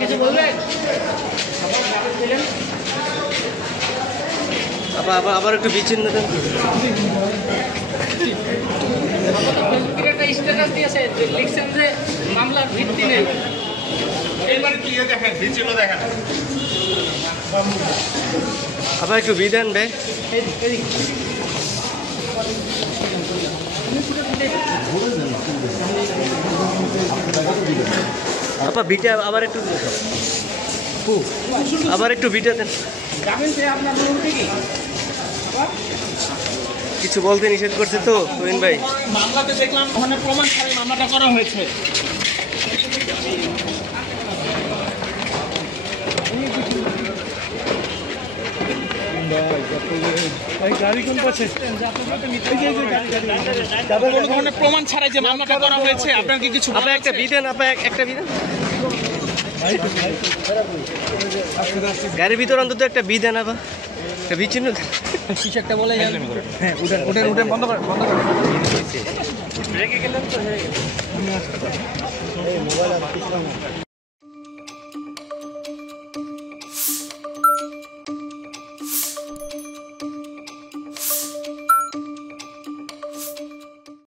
কিছু বলবেন? আবার একটু বিচ্ছিন্ন দেন। ফেসবুকের একটা স্ট্যাটাস দিয়েছে যে লিখছেন যে মামলার ভিত্তি নেই। এবারে কি দেখেন, বিচ্ছিন্ন দেখেন। আবার একটু বি দেন ভাই। আপা বিটা আবার একটু বিটা দেন। কিছু বলতে নিষেধ করছে তো তুহিন ভাই। মামলাতে দেখলাম ওখানে প্রমাণ ছাড়াই মামলাটা করা হয়েছে। কোনো ধরনের প্রমাণ ছাড়াই যে মামলাটা করা হয়েছে, আপনার কি কিছু আপা একটা বি দেন, একটা বি দেন। গাড়ির ভিতর অন্তত একটা বি দেন, আপা একটা বিচ্ছিন্ন কিছু একটা বলে যান। হ্যাঁ উঠেন বন্ধ করেন রেখে গেলেন তো।